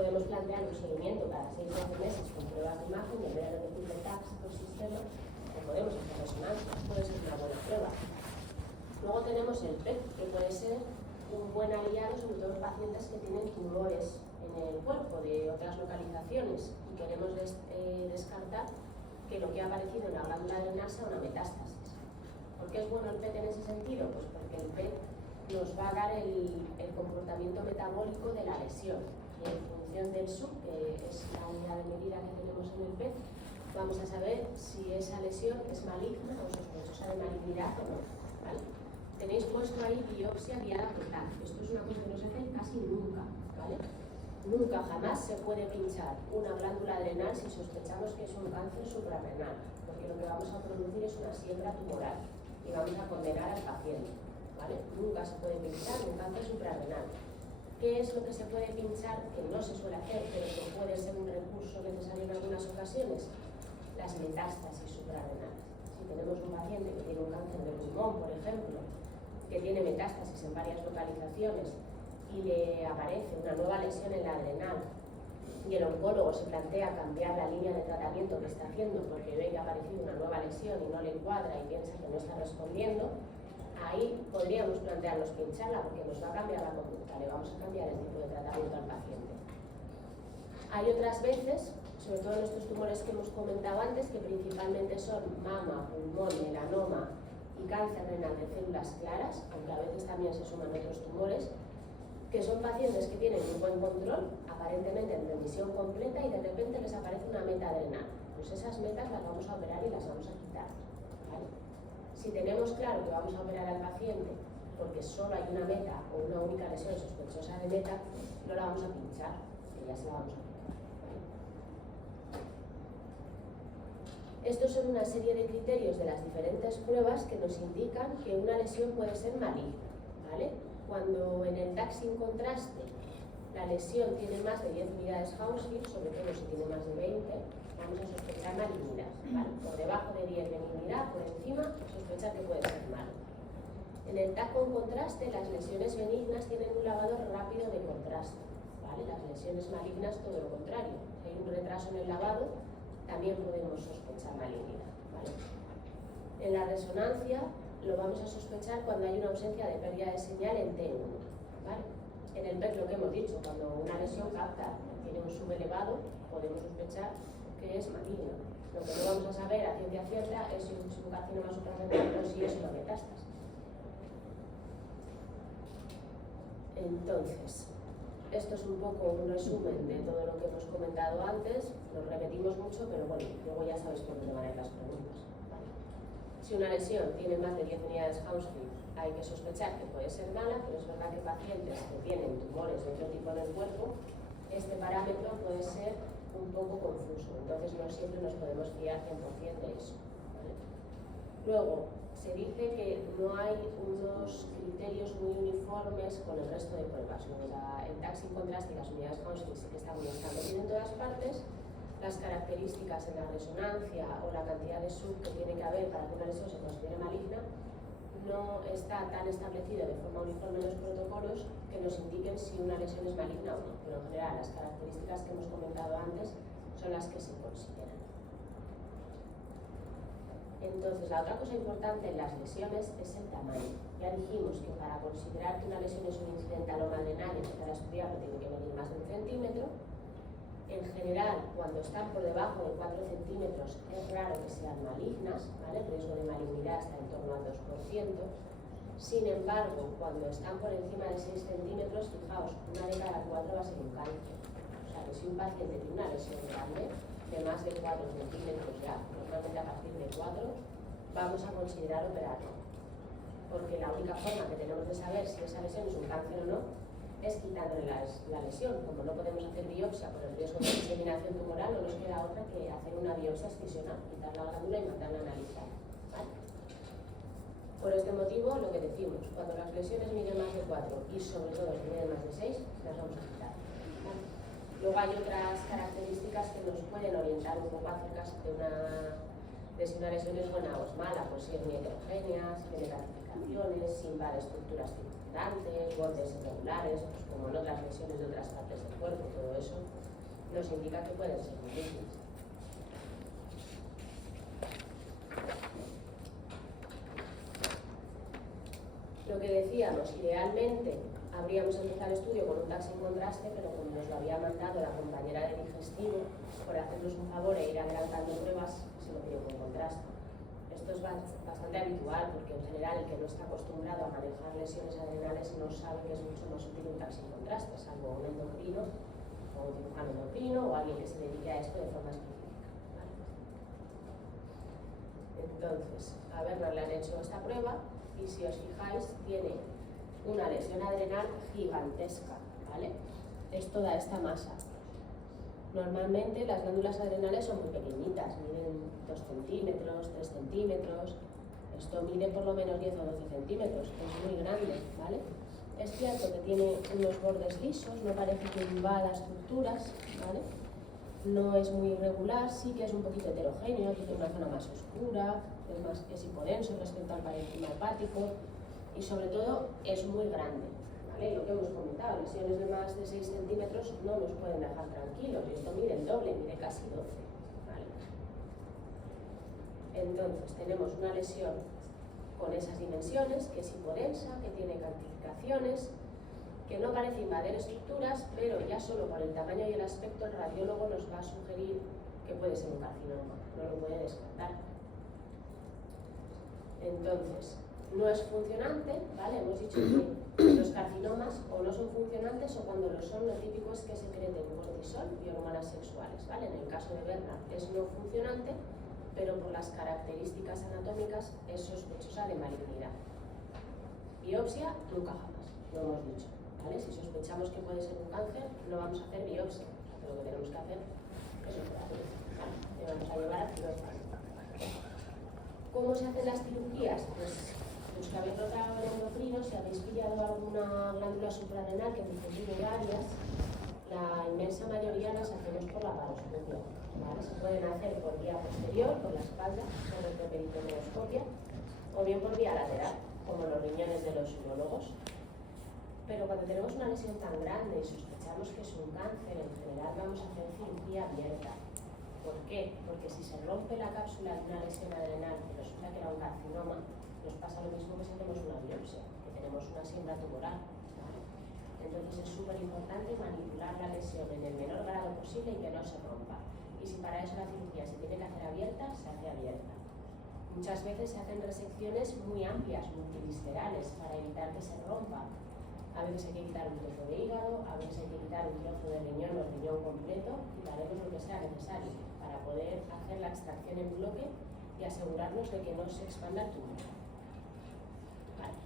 podemos plantear un seguimiento cada 6 o 12 meses con pruebas de imagen y en vez de repetir el TAC por sistema, o podemos hacer resonancias, puede ser una buena prueba. Luego tenemos el PET, que puede ser un buen aliado, sobre todo en pacientes que tienen tumores en el cuerpo de otras localizaciones y queremos descartar que lo que ha aparecido en la glándula adrenal sea una metástasis. ¿Por qué es bueno el PET en ese sentido? Pues porque el PET nos va a dar el comportamiento metabólico de la lesión. Y en función del SUB, que es la unidad de medida que tenemos en el PET, vamos a saber si esa lesión es maligna o sospechosa de malignidad o no. ¿Vale? Tenéis puesto ahí biopsia guiada por TAC. Esto es una cosa que no se hace casi nunca. ¿Vale? Nunca, jamás se puede pinchar una glándula adrenal si sospechamos que es un cáncer suprarrenal, porque lo que vamos a producir es una siembra tumoral y vamos a condenar al paciente. ¿Vale? Nunca se puede pinchar un cáncer suprarrenal. ¿Qué es lo que se puede pinchar? Que no se suele hacer, pero que puede ser un recurso necesario en algunas ocasiones. Las metástasis suprarrenales. Si tenemos un paciente que tiene un cáncer de pulmón, por ejemplo, que tiene metástasis en varias localizaciones y le aparece una nueva lesión en la adrenal y el oncólogo se plantea cambiar la línea de tratamiento que está haciendo porque ve que ha aparecido una nueva lesión y no le encuadra y piensa que no está respondiendo, ahí podríamos plantearnos pincharla porque nos va a cambiar la conducta, le vamos a cambiar el tipo de tratamiento al paciente. Hay otras veces, sobre todo en estos tumores que hemos comentado antes, que principalmente son mama, pulmón, melanoma y cáncer renal de células claras, aunque a veces también se suman otros tumores, que son pacientes que tienen un buen control, aparentemente en remisión completa, y de repente les aparece una meta adrenal. Pues esas metas las vamos a operar y las vamos a quitar. ¿Vale? Si tenemos claro que vamos a operar al paciente porque solo hay una meta o una única lesión sospechosa de meta, no la vamos a pinchar, que ya se la vamos a quitar. ¿Vale? Estos son una serie de criterios de las diferentes pruebas que nos indican que una lesión puede ser maligna. ¿Vale? Cuando en el TAC sin contraste la lesión tiene más de 10 unidades Hounsfield, sobre todo si tiene más de 20, vamos a sospechar malignidad. ¿Vale? Por debajo de 10 benignidad, por encima, sospechar que puede ser malo. En el TAC con contraste, las lesiones benignas tienen un lavado rápido de contraste. ¿Vale? Las lesiones malignas, todo lo contrario. Si hay un retraso en el lavado, también podemos sospechar malignidad. ¿Vale? En la resonancia, lo vamos a sospechar cuando hay una ausencia de pérdida de señal en T1. ¿Vale? En el PET lo que hemos dicho, cuando una lesión capta tiene un subelevado, podemos sospechar que es maligno. Lo que no vamos a saber a ciencia cierta es si es un carcinoma suprarrenal o si es una metástasis. Entonces, esto es un poco un resumen de todo lo que hemos comentado antes. Lo repetimos mucho, pero bueno, luego ya sabéis por dónde van a ir las preguntas. Si una lesión tiene más de 10 unidades Hounsfield, hay que sospechar que puede ser mala, pero es verdad que pacientes que tienen tumores de otro tipo en el cuerpo, este parámetro puede ser un poco confuso, entonces no siempre nos podemos fiar 100% de eso. ¿Vale? Luego, se dice que no hay unos criterios muy uniformes con el resto de pruebas. El TAC sin contraste y las unidades Hounsfield sí que están muy establecidas en todas partes. Las características en la resonancia o la cantidad de SUB que tiene que haber para que una lesión se considere maligna no está tan establecido de forma uniforme en los protocolos que nos indiquen si una lesión es maligna o no, pero en general las características que hemos comentado antes son las que se consideran. Entonces, la otra cosa importante en las lesiones es el tamaño. Ya dijimos que para considerar que una lesión es un incidente aloma adrenal y empezar a estudiarlo tiene que medir más de 1 centímetro. En general, cuando están por debajo de 4 centímetros es raro que sean malignas, ¿vale? El riesgo de malignidad está en torno al 2%. Sin embargo, cuando están por encima de 6 centímetros, fijaos, una de cada 4 va a ser un cáncer. O sea, que si un paciente tiene una lesión grande, de más de 4 centímetros ya, normalmente a partir de 4, vamos a considerar operarlo. Porque la única forma que tenemos de saber si esa lesión es un cáncer o no es quitándole la lesión. Como no podemos hacer biopsia por el riesgo de diseminación tumoral, no nos queda otra que hacer una biopsia excisional, quitar la glándula y mandarla a analizar. ¿Vale? Por este motivo, lo que decimos, cuando las lesiones miden más de 4 y sobre todo si miden más de 6, las vamos a quitar. ¿Vale? Luego hay otras características que nos pueden orientar un poco acerca de de si una lesión es buena o es mala, pues si es muy heterogénea, si tiene calcificaciones, si invade estructuras circundantes, bordes irregulares, pues como en otras lesiones de otras partes del cuerpo, todo eso nos indica que pueden ser múltiples. Lo que decíamos, idealmente habríamos empezado el estudio con un TAC sin contraste, pero como nos lo había mandado la compañera de digestivo, por hacernos un favor e ir adelantando pruebas, se lo pidió con contraste. Esto es bastante habitual porque en general el que no está acostumbrado a manejar lesiones adrenales no sabe que es mucho más útil un TAC sin contraste, salvo un endocrino o un cirujano endocrino o alguien que se dedique a esto de forma específica. ¿Vale? Entonces, a Bernard le han hecho esta prueba y si os fijáis tiene una lesión adrenal gigantesca, ¿vale? Es toda esta masa. Normalmente las glándulas adrenales son muy pequeñitas, miden 2 centímetros, 3 centímetros, esto mide por lo menos 10 o 12 centímetros, es muy grande, ¿vale? Es cierto que tiene unos bordes lisos, no parece que invada estructuras, ¿vale? No es muy irregular, sí que es un poquito heterogéneo, tiene una zona más oscura, es hipodenso respecto al parénquima hepático y sobre todo es muy grande. ¿Vale? Lo que hemos comentado, lesiones de más de 6 centímetros no nos pueden dejar tranquilos y esto mide el doble, mide casi 12. ¿Vale? Entonces tenemos una lesión con esas dimensiones, que es hipodensa, que tiene calcificaciones, que no parece invadir estructuras, pero ya solo por el tamaño y el aspecto el radiólogo nos va a sugerir que puede ser un carcinoma, no lo puede descartar. Entonces, no es funcionante, ¿vale? Hemos dicho que los carcinomas o no son funcionantes o cuando lo son, lo típico es que secreten cortisol y hormonas sexuales, ¿vale? En el caso de Bernard es no funcionante, pero por las características anatómicas es sospechosa de malignidad. Biopsia, nunca jamás, lo hemos dicho, ¿vale? Si sospechamos que puede ser un cáncer, no vamos a hacer biopsia, lo que tenemos que hacer es operación, ¿vale? Le vamos a llevar a quirófano. ¿Cómo se hacen las cirugías? Pues los que habéis notado el endocrino, si habéis pillado alguna glándula suprarrenal que tiene varias, la inmensa mayoría las hacemos por la paroscopia, ¿vale? Se pueden hacer por vía posterior, por la espalda, por retroperitoneoscopia, o bien por vía lateral, como los riñones de los urólogos. Pero cuando tenemos una lesión tan grande y sospechamos que es un cáncer, en general vamos a hacer cirugía abierta. ¿Por qué? Porque si se rompe la cápsula de una lesión adrenal que resulta que era un carcinoma, nos pasa lo mismo que si hacemos una biopsia, que tenemos una siembra tumoral, ¿vale? Entonces es súper importante manipular la lesión en el menor grado posible y que no se rompa. Y si para eso la cirugía se tiene que hacer abierta, se hace abierta. Muchas veces se hacen resecciones muy amplias, multiviscerales, para evitar que se rompa. A veces hay que quitar un trozo de hígado, a veces hay que quitar un trozo de riñón o riñón completo, quitaremos lo que sea necesario para poder hacer la extracción en bloque y asegurarnos de que no se expanda el tumor. Vale.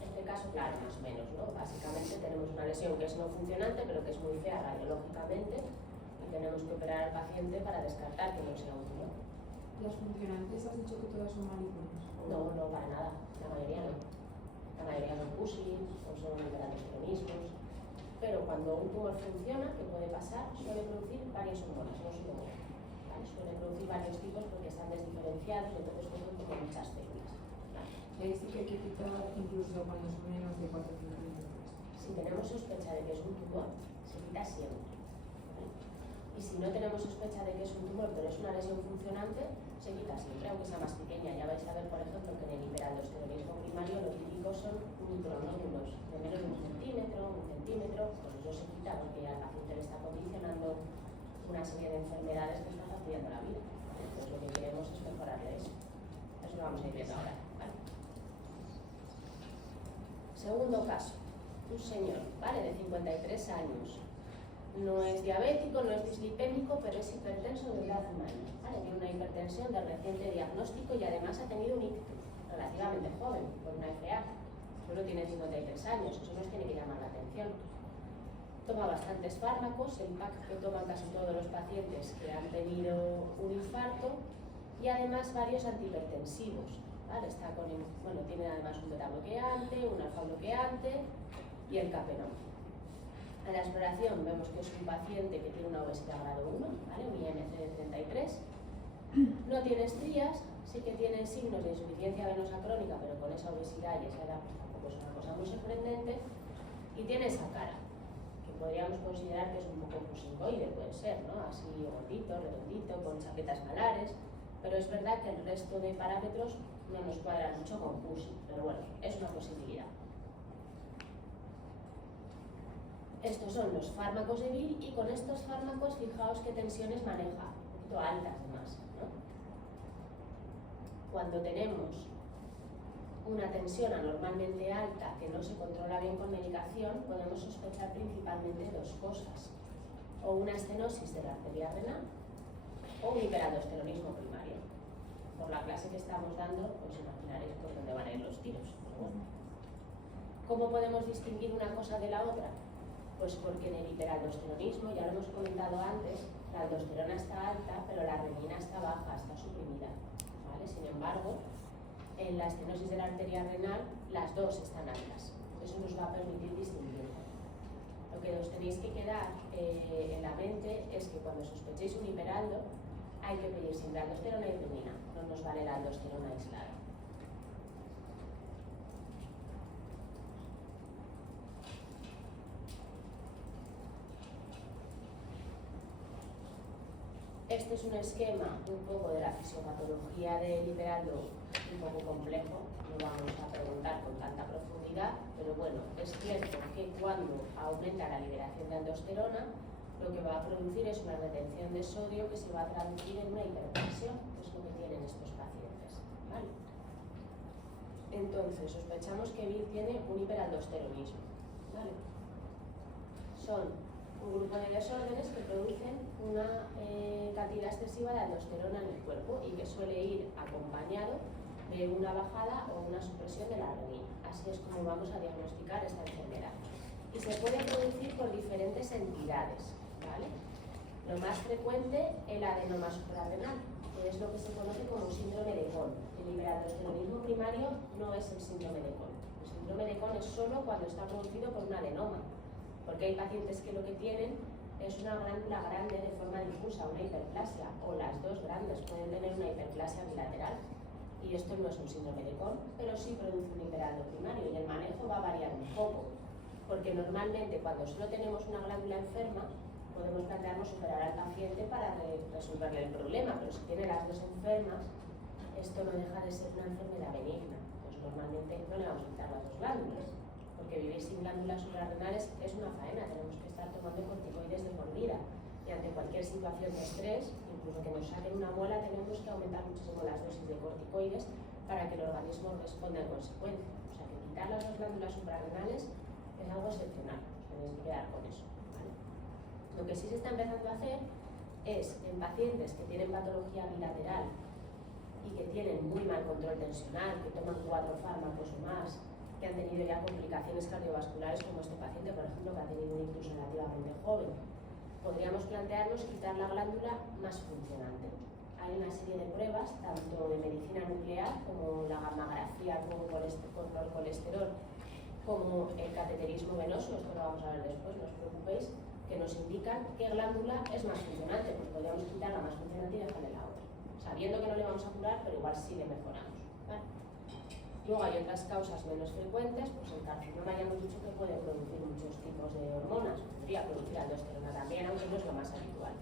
Este caso, claro, más o menos, ¿no? Básicamente tenemos una lesión que es no funcionante, pero que es muy fea radiológicamente y tenemos que operar al paciente para descartar que no sea un tumor. ¿Las funcionantes has dicho que todas son malignas? No, no, para nada, la mayoría no. La mayoría son pusins o son hiperandrogenismos, pero cuando un tumor funciona, que puede pasar, suele producir varias hormonas, no solo una, ¿vale? Suele producir varios tipos porque están desdiferenciados y entonces cogen como muchas células, ¿vale? Ahí sí que hay que quitar incluso cuando son menos de 4 centímetros. Si tenemos sospecha de que es un tumor, se quita siempre, ¿vale? Y si no tenemos sospecha de que es un tumor, pero es una lesión funcionante, se quita siempre, aunque sea más pequeña. Ya vais a ver, por ejemplo, que en el hiperaldosteronismo primario lo típico son micronódulos de menos de 1 centímetro, pues eso se quita porque al paciente le está condicionando una serie de enfermedades que está fastidiando la vida, ¿vale? Entonces lo que queremos es mejorarle eso. Eso lo vamos a ir viendo ahora, ¿vale? Segundo caso, un señor, ¿vale? De 53 años. No es diabético, no es dislipémico, pero es hipertenso desde hace un año, ¿vale? Tiene una hipertensión de reciente diagnóstico y además ha tenido un ictus relativamente joven, por una FA. Solo tiene 53 años, eso nos tiene que llamar la atención. Toma bastantes fármacos, el pack que toman casi todos los pacientes que han tenido un infarto y además varios antihipertensivos, ¿vale? Tiene además un beta bloqueante, un alfa bloqueante y el capenón. A la exploración vemos que es un paciente que tiene una obesidad grado 1, ¿vale? Un IMC de 33, No tiene estrías, sí que tiene signos de insuficiencia venosa crónica, pero con esa obesidad y esa edad pues tampoco es una cosa muy sorprendente. Y tiene esa cara, que podríamos considerar que es un poco fusingoide, puede ser, ¿no? Así gordito, redondito, con chaquetas malares, pero es verdad que el resto de parámetros no nos cuadran mucho con Cushing, pero bueno, es una posibilidad. Estos son los fármacos de Bill y con estos fármacos fijaos qué tensiones maneja, un poquito altas además, ¿no? Cuando tenemos una tensión anormalmente alta que no se controla bien con medicación, podemos sospechar principalmente dos cosas: o una estenosis de la arteria renal o un hiperaldosteronismo primario. Por la clase que estamos dando, pues imaginaréis por dónde van a ir los tiros. ¿Cómo podemos distinguir una cosa de la otra? Pues porque en el hiperaldosteronismo, ya lo hemos comentado antes, la aldosterona está alta, pero la renina está baja, está suprimida, ¿vale? Sin embargo, en la estenosis de la arteria renal, las dos están altas. Eso nos va a permitir distinguir. Lo que os tenéis que quedar en la mente es que cuando sospechéis un hiperaldo, hay que pedir siempre aldosterona y renina, no nos vale la aldosterona aislada. Este es un esquema un poco de la fisiopatología del hiperaldo, un poco complejo, no vamos a preguntar con tanta profundidad, pero bueno, es cierto que cuando aumenta la liberación de aldosterona, lo que va a producir es una retención de sodio que se va a traducir en una hipertensión, que es lo que tienen estos pacientes, ¿vale? Entonces, sospechamos que Bill tiene un hiperaldosteronismo, ¿vale? Son un grupo de desórdenes que producen una cantidad excesiva de aldosterona en el cuerpo y que suele ir acompañado de una bajada o una supresión de la renina. Así es como vamos a diagnosticar esta enfermedad. Y se puede producir por diferentes entidades, ¿vale? Lo más frecuente, el adenoma suprarrenal, que es lo que se conoce como síndrome de Cohn. El hiperaldosteronismo primario no es el síndrome de Cohn. El síndrome de Cohn es solo cuando está producido por un adenoma, porque hay pacientes que lo que tienen es una glándula grande de forma difusa, una hiperplasia, o las dos grandes pueden tener una hiperplasia bilateral. Y esto no es un síndrome de Cohn, pero sí produce un hiperaldo primario y el manejo va a variar un poco, porque normalmente cuando solo tenemos una glándula enferma, podemos plantearnos operar al paciente para resolverle el problema, pero si tiene las dos enfermas, esto no deja de ser una enfermedad benigna, pues normalmente no le vamos a quitar las dos glándulas. Porque vivir sin glándulas suprarrenales es una faena, tenemos que estar tomando corticoides de por vida. Y ante cualquier situación de estrés, incluso que nos saquen una muela, tenemos que aumentar muchísimo las dosis de corticoides para que el organismo responda en consecuencia. O sea que quitar las dos glándulas suprarrenales es algo excepcional, os tenéis que quedar con eso, ¿vale? Lo que sí se está empezando a hacer es en pacientes que tienen patología bilateral y que tienen muy mal control tensional, que toman 4 fármacos o más, que han tenido ya complicaciones cardiovasculares como este paciente, por ejemplo, que ha tenido un ictus relativamente joven. Podríamos plantearnos quitar la glándula más funcionante. Hay una serie de pruebas, tanto de medicina nuclear como la gammagrafía con colesterol, como el cateterismo venoso, esto lo vamos a ver después, no os preocupéis, que nos indican qué glándula es más funcionante, pues podríamos quitar la más funcionante y dejarle la otra, sabiendo que no le vamos a curar, pero igual sí le mejoramos, ¿vale? Luego hay otras causas menos frecuentes, pues el carcinoma ya hemos dicho que puede producir muchos tipos de hormonas, podría producir aldosterona también, aunque no es lo más habitual.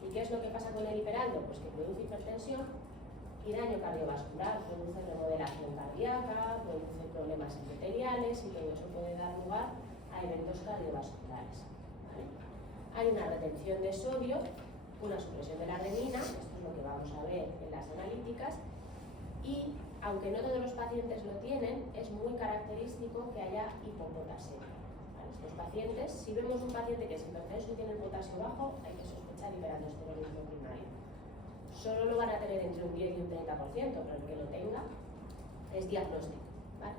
¿Y qué es lo que pasa con el hiperaldo? Pues que produce hipertensión y daño cardiovascular, produce remodelación cardíaca, produce problemas endoteliales y todo eso puede dar lugar a eventos cardiovasculares, ¿vale? Hay una retención de sodio, una supresión de la renina, esto es lo que vamos a ver en las analíticas, y aunque no todos los pacientes lo tienen, es muy característico que haya hipopotasemia. Para estos pacientes, si vemos un paciente que es hipertenso y tiene el potasio bajo, hay que sospechar hiperaldosteronismo primario. Solo lo van a tener entre un 10 y un 30%, pero el que lo tenga es diagnóstico, ¿vale?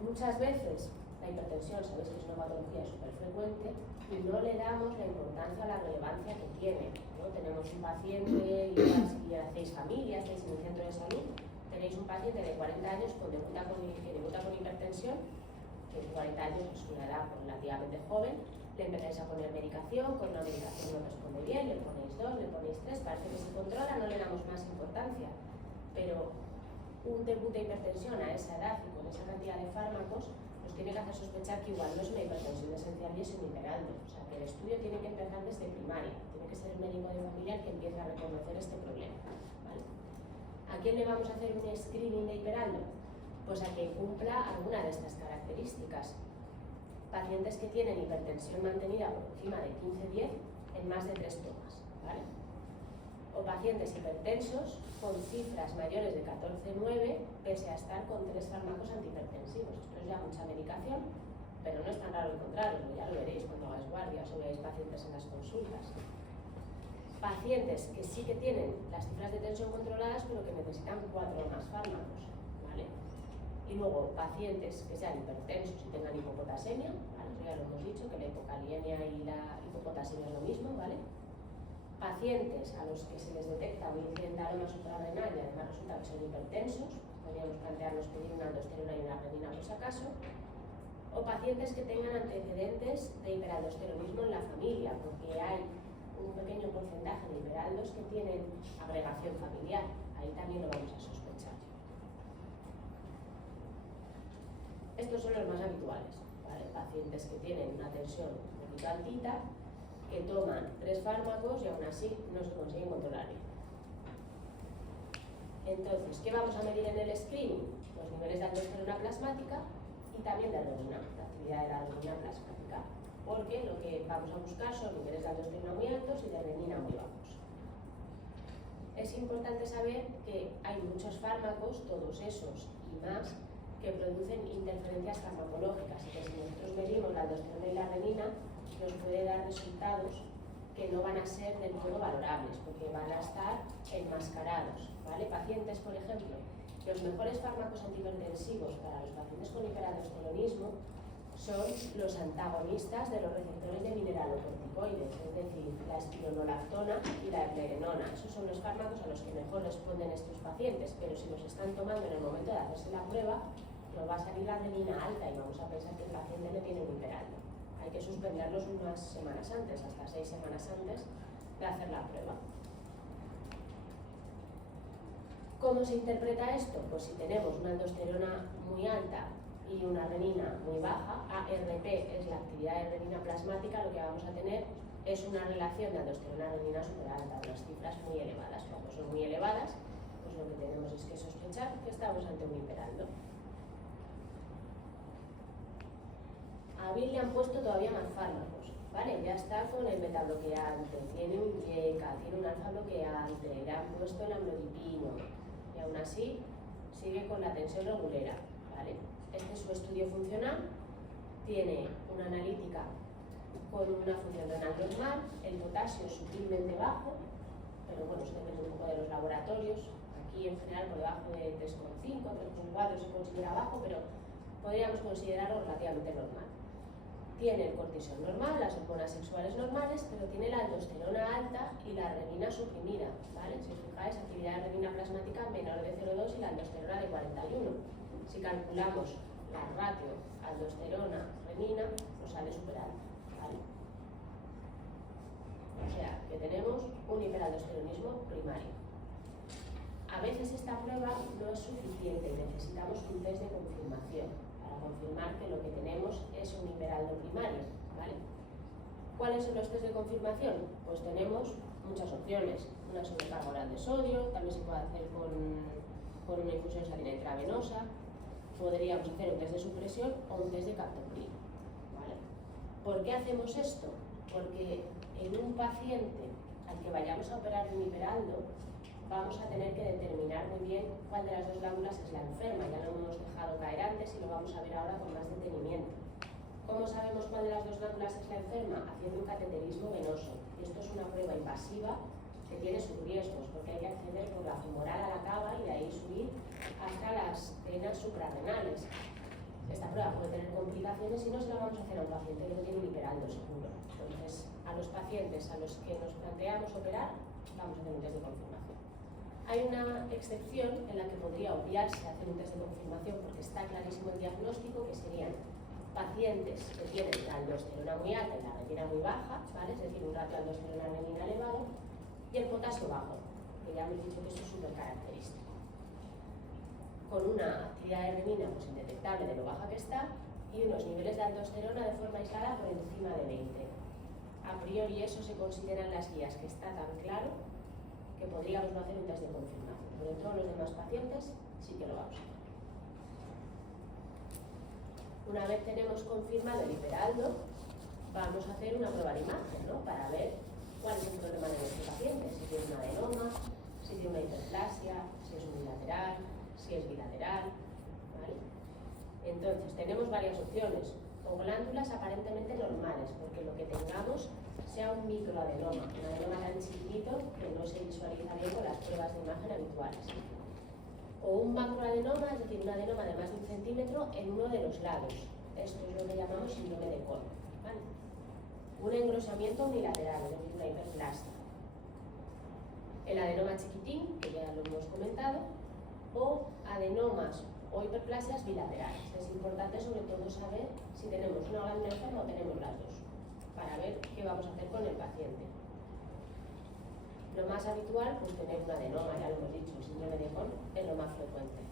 Muchas veces la hipertensión, sabéis que es una patología súper frecuente y no le damos la importancia, la relevancia que tiene, ¿no? Tenemos un paciente y hacéis familia, estáis en un centro de salud, tenéis un paciente de 40 años que debuta con hipertensión, que 40 años es una edad relativamente joven, le empezáis a poner medicación, con una medicación no responde bien, le ponéis 2, le ponéis 3, parece que se controla, no le damos más importancia, pero un debut de hipertensión a esa edad y con esa cantidad de fármacos nos tiene que hacer sospechar que igual no es una hipertensión esencial y es un hiperaldo. O sea, que el estudio tiene que empezar desde primaria, tiene que ser el médico de familia el que empiece a reconocer este problema, ¿vale? ¿A quién le vamos a hacer un screening de hiperaldo? Pues a quien cumpla alguna de estas características. Pacientes que tienen hipertensión mantenida por encima de 15-10 en más de 3 tomas, ¿vale? O pacientes hipertensos con cifras mayores de 14-9 pese a estar con 3 fármacos antihipertensivos. Esto es ya mucha medicación, pero no es tan raro encontrarlo, ya lo veréis cuando hagáis guardias o veáis pacientes en las consultas. Pacientes que sí que tienen las cifras de tensión controladas pero que necesitan 4 o más fármacos, ¿vale? Y luego pacientes que sean hipertensos y tengan hipopotasemia, ¿vale? Eso ya lo hemos dicho, que la hipocaliemia y la hipopotasemia es lo mismo, ¿vale? Pacientes a los que se les detecta un incidente de aroma suprarrenal y además resulta que son hipertensos, podríamos plantearnos pedir una aldosterona y una renina por si acaso, o pacientes que tengan antecedentes de hiperaldosteronismo en la familia, porque hay un pequeño porcentaje de hiperaldos que tienen agregación familiar, ahí también lo vamos a sospechar. Estos son los más habituales, ¿vale? Pacientes que tienen una tensión un poquito altita, que toman 3 fármacos y aún así no se consiguen controlar bien. Entonces, ¿qué vamos a medir en el screening? Los niveles de aldosterona plasmática y también de renina, la actividad de la renina plasmática, porque lo que vamos a buscar son niveles de aldosterona muy altos y de renina muy bajos. Es importante saber que hay muchos fármacos, todos esos y más, que producen interferencias farmacológicas y que si nosotros medimos la aldosterona y la renina, nos puede dar resultados que no van a ser del todo valorables, porque van a estar enmascarados, ¿vale? Pacientes, por ejemplo, los mejores fármacos antihipertensivos para los pacientes con hiperaldosteronismo son los antagonistas de los receptores de mineralocorticoides, es decir, la espironolactona y la eplerenona. Esos son los fármacos a los que mejor responden estos pacientes, pero si los están tomando en el momento de hacerse la prueba, nos va a salir la renina alta y vamos a pensar que el paciente le tiene un hiperaldo. Hay que suspenderlos unas semanas antes, hasta 6 semanas antes de hacer la prueba. ¿Cómo se interpreta esto? Pues si tenemos una aldosterona muy alta y una renina muy baja, ARP es la actividad de renina plasmática, lo que vamos a tener es una relación de aldosterona-renina súper alta, unas cifras muy elevadas. Cuando son muy elevadas, pues lo que tenemos es que sospechar que estamos ante un hiperaldo. A Bill le han puesto todavía más fármacos, ¿vale? Ya está con el betabloqueante, tiene un IECA, tiene un alfa bloqueante, le han puesto el amlodipino y aún así sigue con la tensión regulera, ¿vale? Este es su estudio funcional, tiene una analítica con una función renal normal, el potasio es sutilmente bajo, pero bueno, eso depende un poco de los laboratorios. Aquí en general por debajo de 3,5, 3,4 se considera bajo, pero podríamos considerarlo relativamente normal. Tiene el cortisol normal, las hormonas sexuales normales, pero tiene la aldosterona alta y la renina suprimida, ¿vale? Si os fijáis, actividad de renina plasmática menor de 0,2 y la aldosterona de 41. Si calculamos la ratio aldosterona-renina, nos sale super alta, ¿vale? O sea, que tenemos un hiperaldosteronismo primario. A veces esta prueba no es suficiente y necesitamos un test de confirmación para confirmar que lo que tenemos es un hiperaldo primario, ¿vale? ¿Cuáles son los test de confirmación? Pues tenemos muchas opciones. Una sobrecarga oral de sodio, también se puede hacer con una infusión salina intravenosa. Podríamos hacer un test de supresión o un test de captopril, ¿vale? ¿Por qué hacemos esto? Porque en un paciente al que vayamos a operar un hiperaldo, vamos a tener que determinar muy bien cuál de las dos glándulas es la enferma. Ya lo hemos dejado caer antes y lo vamos a ver ahora con más detenimiento. ¿Cómo sabemos cuál de las dos glándulas es la enferma? Haciendo un cateterismo venoso. Y esto es una prueba invasiva que tiene sus riesgos, porque hay que acceder por la femoral a la cava y de ahí subir hasta las venas suprarrenales. Esta prueba puede tener complicaciones y no se la vamos a hacer a un paciente que no tiene un hiperaldo seguro. Entonces, a los pacientes a los que nos planteamos operar, vamos a hacer un test de confirmación. Hay una excepción en la que podría obviarse hacer un test de confirmación porque está clarísimo el diagnóstico, que serían pacientes que tienen la aldosterona muy alta y la renina muy baja, ¿vale? Es decir, un ratio de aldosterona-renina elevado, y el potasio bajo, que ya hemos dicho que eso es súper característico. Con una actividad de renina pues indetectable de lo baja que está y unos niveles de aldosterona de forma aislada por encima de 20. A priori eso se considera en las guías que está tan claro que podríamos no hacer un test de confirmación, pero en todos los demás pacientes sí que lo vamos a hacer. Una vez tenemos confirmado el hiperaldo, vamos a hacer una prueba de imagen, ¿no? Para ver cuál es el problema de nuestro paciente, si tiene un adenoma, si tiene una hiperplasia, si es unilateral, si es bilateral, ¿vale? Entonces, tenemos varias opciones, o glándulas aparentemente normales, porque lo que tengamos sea un microadenoma, un adenoma tan chiquitito que no se visualiza bien con las pruebas de imagen habituales. O un macroadenoma, es decir, un adenoma de más de 1 centímetro en uno de los lados. Esto es lo que llamamos síndrome de Cohen, ¿vale? Un engrosamiento unilateral, es decir, una hiperplasia. El adenoma chiquitín, que ya lo hemos comentado, o adenomas o hiperplasias bilaterales. Es importante sobre todo saber si tenemos una glándula enferma o tenemos las dos, para ver qué vamos a hacer con el paciente. Lo más habitual, pues tener un adenoma, ya lo hemos dicho, el síndrome de Cohen es lo más frecuente.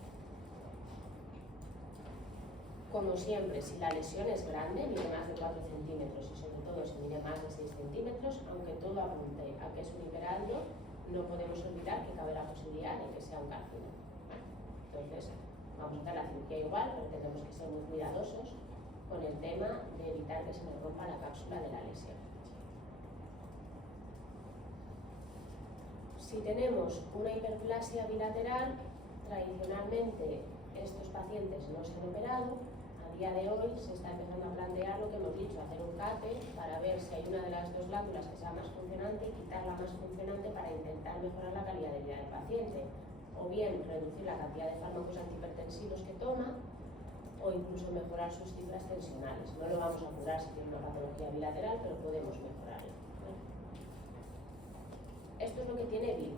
Como siempre, si la lesión es grande, mide más de 4 centímetros y sobre todo si mide más de 6 centímetros, aunque todo apunte a que es un hiperaldo, no podemos olvidar que cabe la posibilidad de que sea un carcinoma. Entonces, vamos a hacer la cirugía igual, pero tenemos que ser muy cuidadosos con el tema de evitar que se nos rompa la cápsula de la lesión. Si tenemos una hiperplasia bilateral, tradicionalmente estos pacientes no se han operado. A día de hoy se está empezando a plantear lo que hemos dicho, hacer un CATE para ver si hay una de las dos glándulas que sea más funcionante y quitar la más funcionante para intentar mejorar la calidad de vida del paciente. O bien reducir la cantidad de fármacos antihipertensivos que toma, o incluso mejorar sus cifras tensionales. No lo vamos a curar si tiene una patología bilateral, pero podemos mejorarla. Esto es lo que tiene BIM.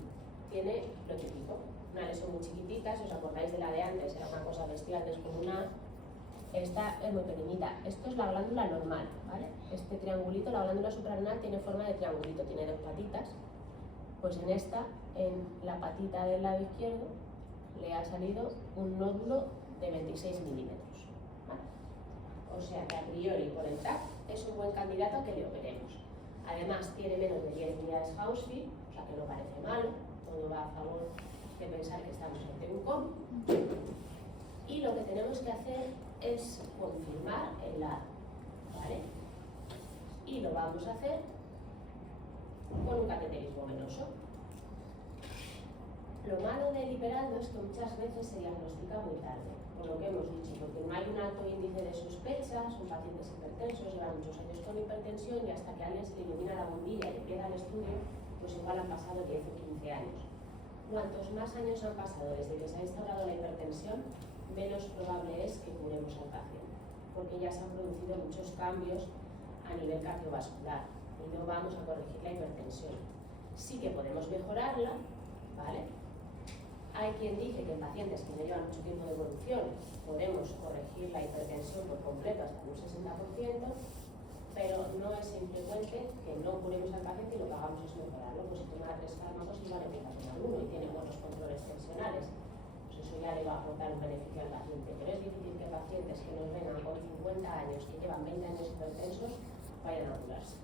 Tiene lo típico, una lesión muy chiquitita, si os acordáis de la de antes, era una cosa bestial, descomunal. Esta es muy pequeñita. Esto es la glándula normal, ¿vale? Este triangulito, la glándula suprarrenal, tiene forma de triangulito, tiene 2 patitas. Pues en esta, en la patita del lado izquierdo, le ha salido un nódulo de 26 milímetros, ¿vale? O sea que a priori, por el TAC, es un buen candidato a que le operemos. Además, tiene menos de 10 unidades Hounsfield, o sea que no parece malo, todo va a favor de pensar que estamos ante un COM. Y lo que tenemos que hacer es confirmar el lado, ¿vale? Y lo vamos a hacer con un cateterismo venoso. Lo malo del hiperaldo es que muchas veces se diagnostica muy tarde, por lo que hemos dicho, porque no hay un alto índice de sospecha, son pacientes hipertensos, llevan muchos años con hipertensión y hasta que a alguien se le ilumina la bombilla y empieza el estudio, pues igual han pasado 10 o 15 años. Cuantos más años han pasado desde que se ha instaurado la hipertensión, menos probable es que curemos al paciente, porque ya se han producido muchos cambios a nivel cardiovascular y no vamos a corregir la hipertensión. Sí que podemos mejorarla, ¿vale? Hay quien dice que en pacientes que no llevan mucho tiempo de evolución podemos corregir la hipertensión por completo hasta un 60%, pero no es infrecuente que no curemos al paciente y lo que hagamos es mejorarlo. Pues si toma 3 fármacos igual empieza a tomar uno y tiene buenos controles tensionales, pues eso ya le va a aportar un beneficio al paciente. Pero es difícil que pacientes que nos vengan con 50 años, que llevan 20 años hipertensos, vayan a curarse.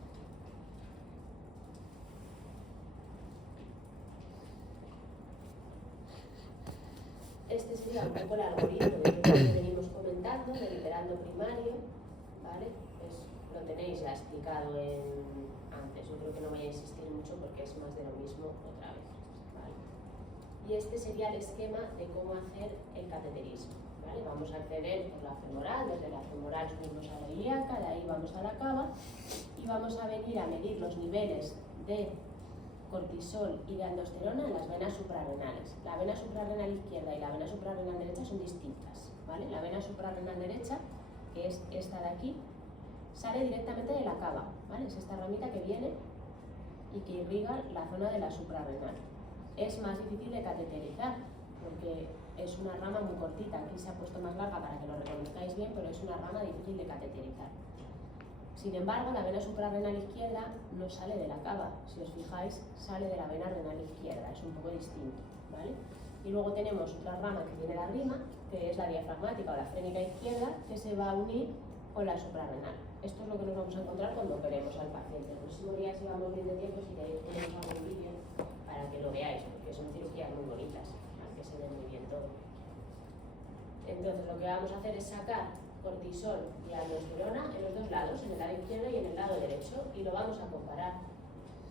Este sería un poco el algoritmo de todo lo que venimos comentando, del hiperaldo primario, ¿vale? Lo tenéis ya explicado antes, yo creo que no voy a insistir mucho porque es más de lo mismo otra vez, ¿vale? Y este sería el esquema de cómo hacer el cateterismo, ¿vale? Vamos a acceder por la femoral, desde la femoral subimos a la ilíaca, de ahí vamos a la cava y vamos a venir a medir los niveles de cortisol y de aldosterona en las venas suprarrenales. La vena suprarrenal izquierda y la vena suprarrenal derecha son distintas, ¿vale? La vena suprarrenal derecha, que es esta de aquí, sale directamente de la cava, ¿vale? Es esta ramita que viene y que irriga la zona de la suprarrenal. Es más difícil de cateterizar, porque es una rama muy cortita. Aquí se ha puesto más larga para que lo reconozcáis bien, pero es una rama difícil de cateterizar. Sin embargo, la vena suprarrenal izquierda no sale de la cava. Si os fijáis, sale de la vena renal izquierda, es un poco distinto, ¿vale? Y luego tenemos otra rama que tiene la rima, que es la diafragmática o la frénica izquierda, que se va a unir con la suprarrenal. Esto es lo que nos vamos a encontrar cuando operemos al paciente. El próximo día, si vamos bien de tiempo, si queréis ponemos algún vídeo para que lo veáis, porque son cirugías muy bonitas, que se ve muy bien todo. Entonces, lo que vamos a hacer es sacar cortisol y aldosterona en los dos lados, en el lado izquierdo y en el lado derecho, y lo vamos a comparar.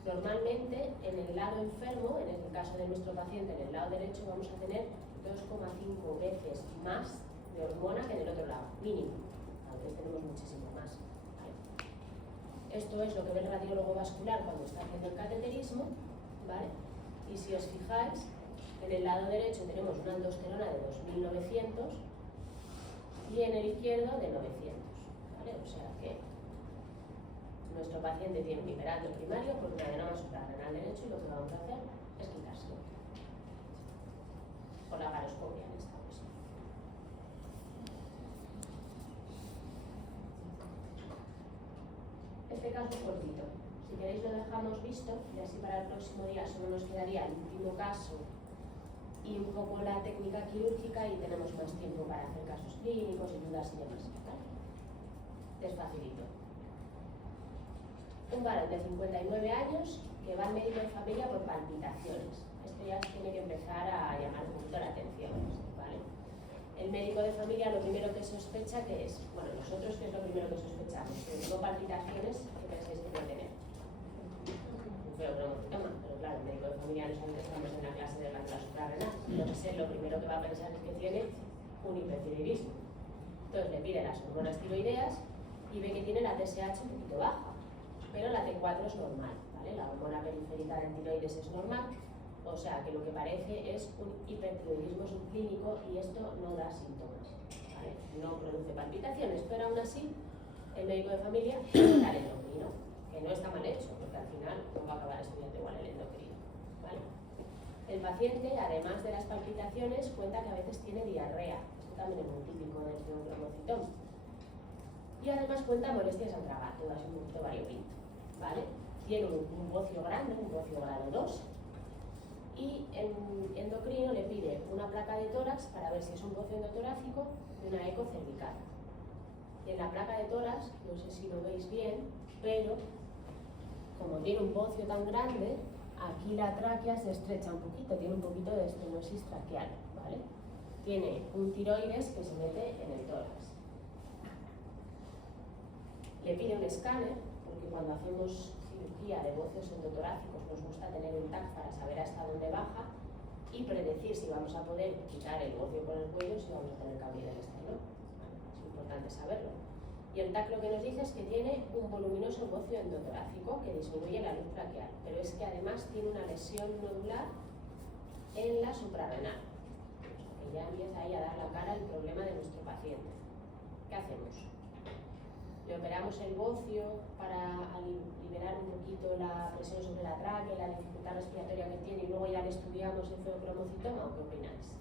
Normalmente, en el lado enfermo, en el caso de nuestro paciente, en el lado derecho, vamos a tener 2,5 veces más de hormona que en el otro lado, mínimo. A veces tenemos muchísimo más. ¿Vale? Esto es lo que ve el radiólogo vascular cuando está haciendo el cateterismo, ¿vale? Y si os fijáis, en el lado derecho tenemos una aldosterona de 2900 y en el izquierdo de 900, ¿vale? O sea que nuestro paciente tiene un hiperaldo primario por un adenoma suprarrenal derecho y lo que vamos a hacer es quitárselo por la garoscopia en esta ocasión. Este caso es cortito. Si queréis lo dejamos visto y así para el próximo día solo nos quedaría el último caso y un poco la técnica quirúrgica y tenemos más tiempo para hacer casos clínicos y dudas y demás, ¿vale? Desfacilito. Un varón de 59 años que va al médico de familia por palpitaciones. Esto ya tiene que empezar a llamar un poquito la atención, ¿vale? El médico de familia lo primero que sospecha que es, bueno, nosotros ¿qué es lo primero que sospechamos? Que tengo palpitaciones, ¿qué pensáis que puede tener? Un feobromocitoma, pero claro, el médico de familia no sabe que estamos en la clase de glándula suprarrenal. Entonces lo primero que va a pensar es que tiene un hipertiroidismo. Entonces le pide las hormonas tiroideas y ve que tiene la TSH un poquito baja, pero la T4 es normal, ¿vale? La hormona periférica del tiroides es normal, o sea que lo que parece es un hipertiroidismo subclínico y esto no da síntomas, ¿vale? No produce palpitaciones, pero aún así el médico de familia está el endocrino, que no está mal hecho, porque al final no va a acabar estudiando igual el endocrino, ¿vale? El paciente, además de las palpitaciones, cuenta que a veces tiene diarrea, esto también es muy típico del feobromocitoma. Y además cuenta molestias al tragar, todo así un poquito variopinto, ¿vale? Tiene un bocio grande, un bocio grado 2, y el endocrino le pide una placa de tórax para ver si es un bocio endotorácico de una eco cervical. Y en la placa de tórax, no sé si lo veis bien, pero como tiene un bocio tan grande, aquí la tráquea se estrecha un poquito, tiene un poquito de estenosis traqueal, ¿vale? Tiene un tiroides que se mete en el tórax. Le pide un escáner, porque cuando hacemos cirugía de bocios endotorácicos nos gusta tener un TAC para saber hasta dónde baja y predecir si vamos a poder quitar el bocio por el cuello, si vamos a tener que abrir el esternón. Es importante saberlo. Y el TAC lo que nos dice es que tiene un voluminoso bocio endotorácico que disminuye la luz traqueal, pero es que además tiene una lesión nodular en la suprarrenal. O sea, que ya empieza ahí a dar la cara el problema de nuestro paciente. ¿Qué hacemos? Le operamos el bocio para liberar un poquito la presión sobre la tráquea, la dificultad respiratoria que tiene y luego ya le estudiamos el feobromocitoma, ¿o qué opináis?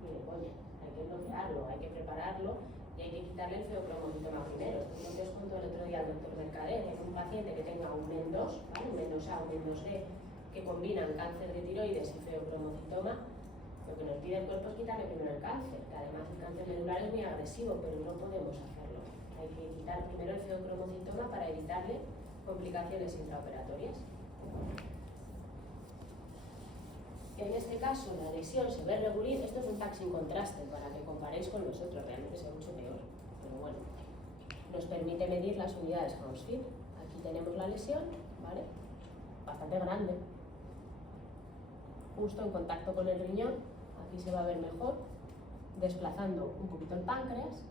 Mire, oye, hay que bloquearlo, hay que prepararlo y hay que quitarle el feobromocitoma primero. Entonces os cuento el otro día al doctor Mercader, que es un paciente que tenga un MEN2, ¿vale? Un MEN2A, un MEN2D, que combinan cáncer de tiroides y feobromocitoma. Lo que nos pide el cuerpo es quitarle primero el cáncer, que además el cáncer medular es muy agresivo, pero no podemos hacerlo. Hay que quitar primero el feobromocitoma para evitarle complicaciones intraoperatorias. En este caso, la lesión se ve regular. Esto es un TAC sin contraste, para que comparéis con los otros, realmente es mucho peor. Pero bueno, nos permite medir las unidades Hounsfield. Aquí tenemos la lesión, ¿vale? Bastante grande. Justo en contacto con el riñón. Aquí se va a ver mejor, desplazando un poquito el páncreas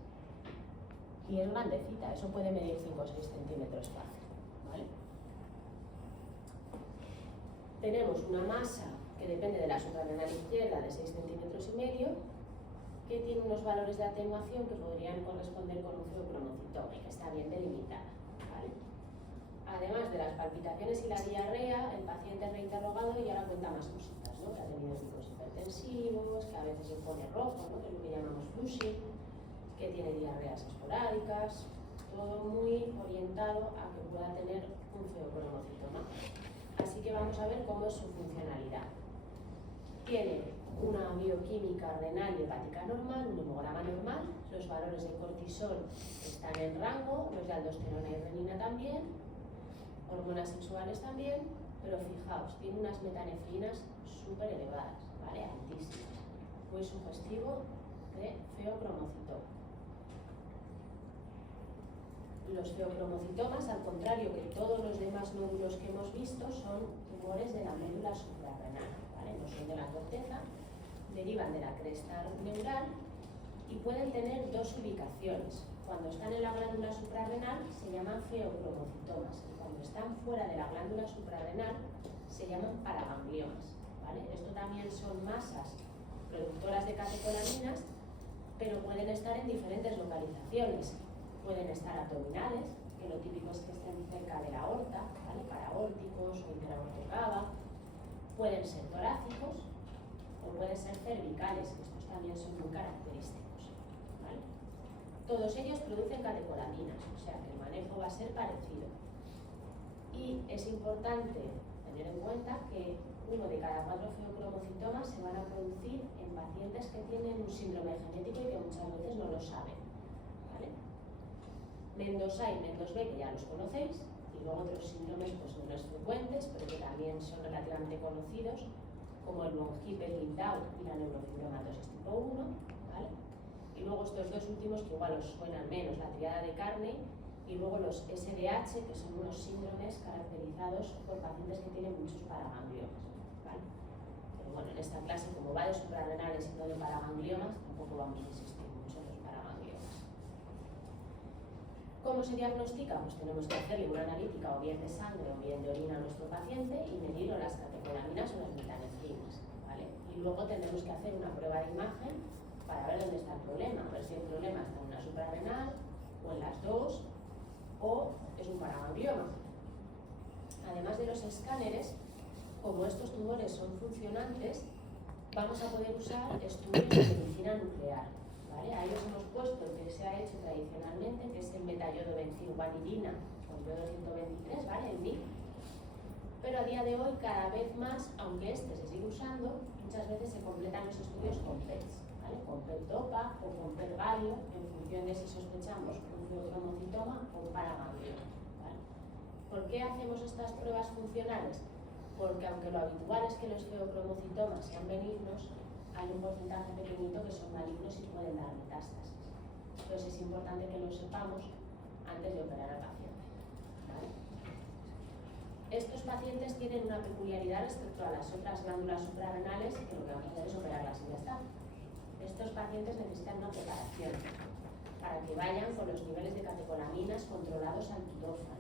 y es grandecita, eso puede medir 5 o 6 centímetros fácil, ¿vale? Tenemos una masa que depende de la suprarrenal izquierda de 6 centímetros y medio, que tiene unos valores de atenuación que podrían corresponder con un feobromocitoma y que está bien delimitada, ¿vale? Además de las palpitaciones y la diarrea, el paciente es reinterrogado y ahora cuenta más cositas, ¿no? Que ha tenido picos hipertensivos, que a veces se pone rojo, ¿no? Que es lo que llamamos flushing, que tiene diarreas esporádicas, todo muy orientado a que pueda tener un feocromocitoma. Así que vamos a ver cómo es su funcionalidad. Tiene una bioquímica renal y hepática normal, un hemograma normal, los valores de cortisol están en rango, los de aldosterona y renina también, hormonas sexuales también, pero fijaos, tiene unas metanefrinas súper elevadas, ¿vale? Altísimas, muy sugestivo de feocromocitoma. Los feocromocitomas, al contrario que todos los demás nódulos que hemos visto, son tumores de la médula suprarrenal, ¿vale? No son de la corteza, derivan de la cresta neural y pueden tener dos ubicaciones. Cuando están en la glándula suprarrenal se llaman feocromocitomas y cuando están fuera de la glándula suprarrenal se llaman paragangliomas, ¿vale? Esto también son masas productoras de catecolaminas, pero pueden estar en diferentes localizaciones. Pueden estar abdominales, que lo típico es que estén cerca de la aorta, ¿vale? Paraórticos o interaortocava. Pueden ser torácicos o pueden ser cervicales, que estos también son muy característicos, ¿vale? Todos ellos producen catecolaminas, o sea que el manejo va a ser parecido. Y es importante tener en cuenta que 1 de cada 4 feocromocitomas se van a producir en pacientes que tienen un síndrome genético y que muchas veces no lo saben, ¿vale? Mendoza y Mendos B, que ya los conocéis, y luego otros síndromes pues menos frecuentes, pero que también son relativamente conocidos, como el von Hippel-Lindau y la neurofibromatosis tipo 1, ¿vale? Y luego estos dos últimos que igual os suenan menos, la triada de Carney, y luego los SDH, que son unos síndromes caracterizados por pacientes que tienen muchos paragangliomas, ¿vale? Pero bueno, en esta clase, como va de suprarrenales y no de paragangliomas, tampoco vamos a insistir mucho en los paragangliomas. ¿Cómo se diagnostica? Pues tenemos que hacerle una analítica o bien de sangre o bien de orina a nuestro paciente y medir o las catecolaminas o las metanefrinas, ¿vale? Y luego tendremos que hacer una prueba de imagen para ver dónde está el problema, a ver si el problema está en una suprarrenal o en las dos, o es un paraganglioma. Además de los escáneres, como estos tumores son funcionantes, vamos a poder usar estudios de medicina nuclear, ¿vale? Ahí os hemos puesto el que se ha hecho tradicionalmente, que es el metayodobenzoguanidina o el B223, ¿vale? El MIC. Pero a día de hoy, cada vez más, aunque este se sigue usando, muchas veces se completan los estudios con PETs, ¿vale? Con PET-DOPA o con PET-galio, en función de si sospechamos un feocromocitoma o un paraganglioma, ¿vale? ¿Por qué hacemos estas pruebas funcionales? Porque aunque lo habitual es que los feocromocitomas sean benignos, hay un porcentaje pequeñito que son malignos y pueden dar metástasis. Entonces es importante que lo sepamos antes de operar al paciente, ¿vale? Estos pacientes tienen una peculiaridad respecto a las otras glándulas suprarrenales, que lo que vamos a hacer es operarlas y ya está. Estos pacientes necesitan una preparación para que vayan con los niveles de catecolaminas controlados al quirófano.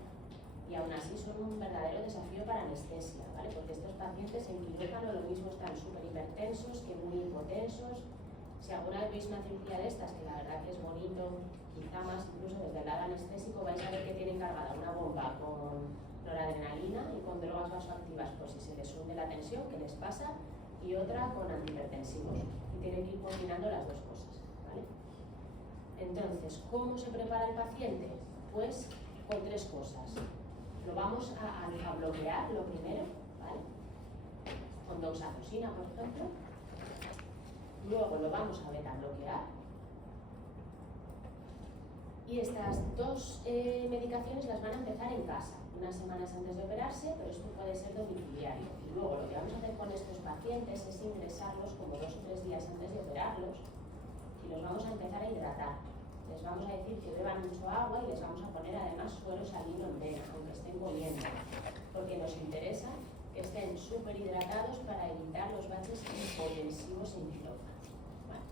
Y aún así son un verdadero desafío para anestesia, ¿vale? Porque estos pacientes en quirófano lo mismo están súper hipertensos que muy hipotensos. Si alguna vez veis una cirugía de estas, que la verdad que es bonito, quizá más incluso desde el lado anestésico, vais a ver que tienen cargada una bomba con noradrenalina y con drogas vasoactivas, pues si se les hunde la tensión, ¿qué les pasa? Y otra con antihipertensivos. Y tienen que ir combinando las dos cosas, ¿vale? Entonces, ¿cómo se prepara el paciente? Pues con 3 cosas. Lo vamos a alfa-bloquear, lo primero, ¿vale? Con doxazoxina, por ejemplo. Luego lo vamos a beta-bloquear. Y estas 2 medicaciones las van a empezar en casa, unas semanas antes de operarse, pero esto puede ser domiciliario. Y luego lo que vamos a hacer con estos pacientes es ingresarlos como 2 o 3 días antes de operarlos y los vamos a empezar a hidratar. Les vamos a decir que beban mucho agua y les vamos a poner además suero salino en vena, aunque estén comiendo, porque nos interesa que estén súper hidratados para evitar los baches hipotensivos en quirófano. Vale.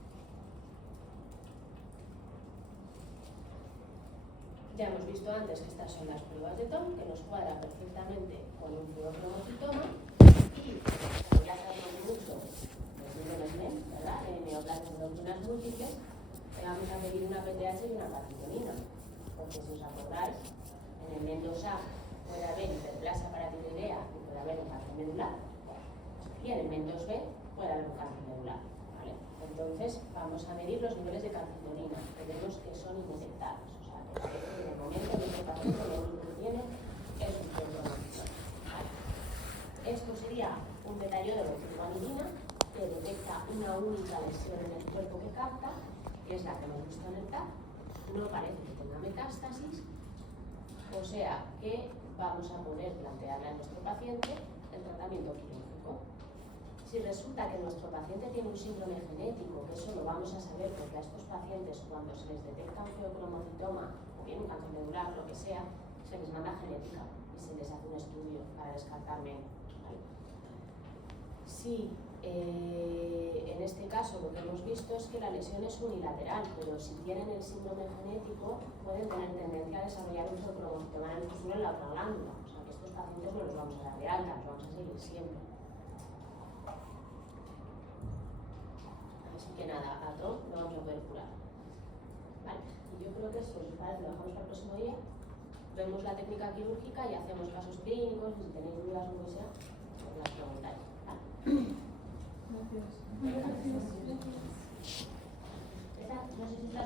Ya hemos visto antes que estas son las pruebas de Tom, que nos cuadra perfectamente con un feocromocitoma y, como ya sabemos mucho, los síndromes MEN, ¿verdad? Neoplasias endócrinas múltiples, vamos a pedir una PTH y una calcitonina, porque si os acordáis, en el Mendoza puede haber hiperplasia paratiroidea y puede haber un cáncer medular, y en el MEN 2B puede haber un cáncer medular, ¿vale? Entonces vamos a medir los niveles de calcitonina, que vemos que son indetectables, o sea, que parece que en el momento en que el paciente lo único que tiene es un trombocitoma, ¿vale? Esto sería un deterioro de anilina que detecta una única lesión en el cuerpo que capta, que es la que hemos visto en el TAC, no parece que tenga metástasis, o sea que vamos a poder plantearle a nuestro paciente el tratamiento quirúrgico. Si resulta que nuestro paciente tiene un síndrome genético, que eso lo vamos a saber porque a estos pacientes cuando se les detecta un feocromocitoma o bien un cáncer medular, lo que sea, se les manda genética y se les hace un estudio para descartar menos, ¿vale? Si en este caso lo que hemos visto es que la lesión es unilateral, pero si tienen el síndrome genético pueden tener tendencia a desarrollar un feocromocitoma en el futuro en la otra glándula, o sea que estos pacientes no los vamos a dar de alta, los vamos a seguir siempre. Así que nada, a Tom lo vamos a poder curar. Vale, y yo creo que esto, si parece, lo dejamos para el próximo día. Vemos la técnica quirúrgica y hacemos casos clínicos, y si tenéis dudas o lo que sea, pues las preguntáis. ¿Vale? Gracias. No sé si estás